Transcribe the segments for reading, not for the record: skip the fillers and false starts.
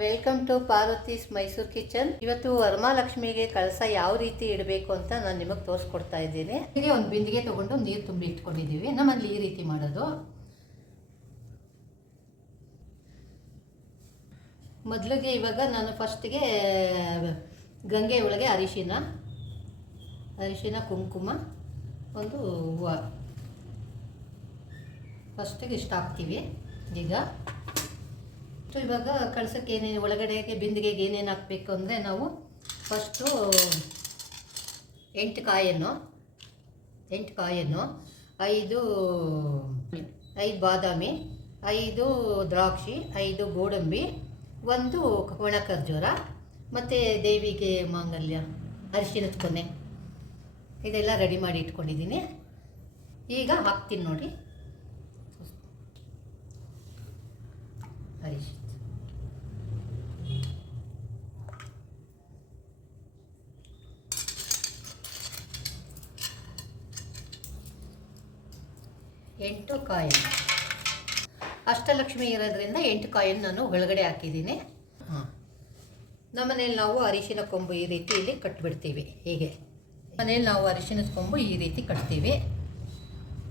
Welcome to Parvati's Mysuru kitchen. ಇವತ್ತು ವರಮಹಾಲಕ್ಷ್ಮಿಗೆ ಕಳಸ ಯಾವ ರೀತಿ ಇಡಬೇಕು ಅಂತ ನಾನು ನಿಮಗೆ ತೋರಿಸ್ಕೊಡ್ತಾ ಇದ್ದೀನಿ. ಹೀಗೆ ಒಂದು ಬಿಂದಿಗೆ ತೊಗೊಂಡು ನೀರು ತುಂಬಿ ಇಟ್ಕೊಂಡಿದ್ದೀವಿ. ನಮ್ಮಲ್ಲಿ ಈ ರೀತಿ ಮಾಡೋದು. ಮೊದಲಿಗೆ ಇವಾಗ ನಾನು ಫಸ್ಟಿಗೆ ಗಂಗೆ ಒಳಗೆ ಅರಿಶಿನ, ಕುಂಕುಮ, ಒಂದು ಹೂವು ಫಸ್ಟಿಗೆ ಇಷ್ಟ ಹಾಕ್ತೀವಿ. ಈಗ ಇವಾಗ ಕಳ್ಸಕ್ಕೆ ಏನೇನು ಒಳಗಡೆಗೆ ಬಿಂದಿಗೆಗೆ ಏನೇನು ಹಾಕಬೇಕು ಅಂದರೆ ನಾವು ಫಸ್ಟು 8 ಕಾಯನ್ನು 5 ಬಾದಾಮಿ, 5 ದ್ರಾಕ್ಷಿ, 5 ಗೋಡಂಬಿ, 1 ಒಣ ಖರ್ಜೂರ, ಮತ್ತು ದೇವಿಗೆ ಮಾಂಗಲ್ಯ, ಅರಿಶಿನದ ಕೊನೆ, ಇದೆಲ್ಲ ರೆಡಿ ಮಾಡಿ ಇಟ್ಕೊಂಡಿದ್ದೀನಿ. ಈಗ ಹಾಕ್ತೀನಿ ನೋಡಿ. ಅರಿಶಿನ, 8 ಕಾಯಿ. ಅಷ್ಟಲಕ್ಷ್ಮಿ ಇರೋದ್ರಿಂದ 8 ಕಾಯನ್ನು ನಾನು ಒಳಗಡೆ ಹಾಕಿದ್ದೀನಿ. ನಮ್ಮನೇಲಿ ನಾವು ಅರಿಶಿನ ಕೊಂಬು ಈ ರೀತಿ ಇಲ್ಲಿ ಕಟ್ಬಿಡ್ತೀವಿ. ಹೀಗೆ ಮನೇಲಿ ನಾವು ಅರಿಶಿನದ ಕೊಂಬು ಈ ರೀತಿ ಕಟ್ತೀವಿ.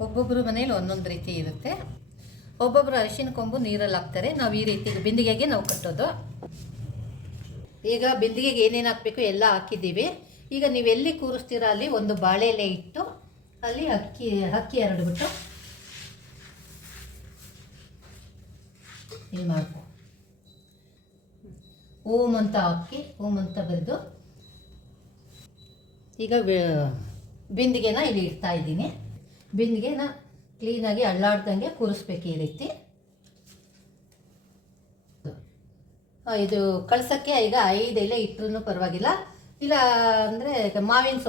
ಒಬ್ಬೊಬ್ಬರು ಮನೇಲಿ ಒಂದೊಂದು ರೀತಿ ಇರುತ್ತೆ. ಒಬ್ಬೊಬ್ಬರು ಅರಿಶಿನ ಕೊಂಬು ನೀರಲ್ಲಿ ಹಾಕ್ತಾರೆ. ನಾವು ಈ ರೀತಿ ಬಿಂದಿಗೆಗೆ ನಾವು ಕಟ್ಟೋದು. ಈಗ ಬಿಂದಿಗೆಗೆ ಏನೇನು ಹಾಕಬೇಕು ಎಲ್ಲ ಹಾಕಿದ್ದೀವಿ. ಈಗ ನೀವು ಎಲ್ಲಿ ಕೂರಿಸ್ತೀರ ಅಲ್ಲಿ ಒಂದು ಬಾಳೆ ಎಲೆ ಇಟ್ಟು ಅಲ್ಲಿ ಅಕ್ಕಿ ಹರಡ್ಬಿಟ್ಟು ಇಲ್ಲಿ ಮಾಡ್ಕೊ, ಓಂ ಅಂತ ಹಾಕಿ ಓಂ ಅಂತ ಬರೆದು ಈಗ ಬಿಂದಿಗೆನ ಇಲ್ಲಿ ಇಡ್ತಾ ಇದ್ದೀನಿ. ಬಿಂದಿಗೆನ ಕ್ಲೀನಾಗಿ ಅಳ್ಳಾಡ್ದಂಗೆ ಕೂರಿಸ್ಬೇಕು ಈ ರೀತಿ. ಇದು ಕಳ್ಸೋಕ್ಕೆ ಈಗ 5 ಎಲೆ ಇಟ್ಟರೂ ಪರವಾಗಿಲ್ಲ, ಇಲ್ಲ ಅಂದರೆ ಮಾವಿನ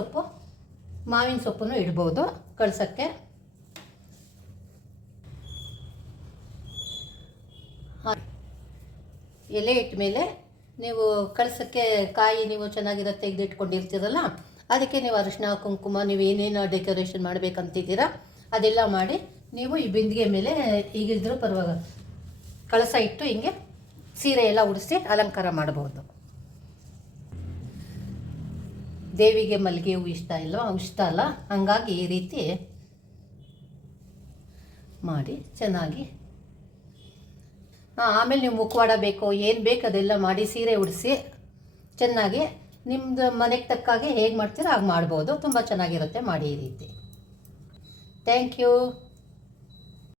ಸೊಪ್ಪನ್ನು ಇಡ್ಬೋದು ಕಳ್ಸೋಕ್ಕೆ. ಎಲೆ ಇಟ್ಟ ಮೇಲೆ ನೀವು ಕಳ್ಸೋಕ್ಕೆ ಕಾಯಿ ನೀವು ಚೆನ್ನಾಗಿರೋ ತೆಗೆದಿಟ್ಕೊಂಡಿರ್ತೀರಲ್ಲ, ಅದಕ್ಕೆ ನೀವು ಅರಿಶಿನ ಕುಂಕುಮ ನೀವು ಏನೇನು ಡೆಕೋರೇಷನ್ ಮಾಡಬೇಕಂತಿದ್ದೀರಾ ಅದೆಲ್ಲ ಮಾಡಿ ನೀವು ಈ ಬಿಂದಿಗೆ ಮೇಲೆ ಈಗಿದ್ರೂ ಪರವಾಗಿ ಕಳಸ ಇಟ್ಟು ಹಿಂಗೆ ಸೀರೆ ಎಲ್ಲ ಉಡಿಸಿ ಅಲಂಕಾರ ಮಾಡಬಹುದು. ದೇವಿಗೆ ಮಲ್ಲಿಗೆ ಹೂವು ಇಷ್ಟ ಅಲ್ಲ, ಹಂಗಾಗಿ ಈ ರೀತಿ ಮಾಡಿ ಚೆನ್ನಾಗಿ ಆಮೇಲೆ ನೀವು ಮುಖವಾಡ ಬೇಕೋ ಏನು ಬೇಕು ಅದೆಲ್ಲ ಮಾಡಿ ಸೀರೆ ಉಡಿಸಿ ಚೆನ್ನಾಗಿ ನಿಮ್ಮದು ಮನೆಗೆ ತಕ್ಕಾಗೆ ಹೇಗೆ ಮಾಡ್ತೀರೋ ಹಾಗೆ ಮಾಡ್ಬೋದು. ತುಂಬ ಚೆನ್ನಾಗಿರುತ್ತೆ. ಮಾಡಿ ಈ ರೀತಿ. Thank you.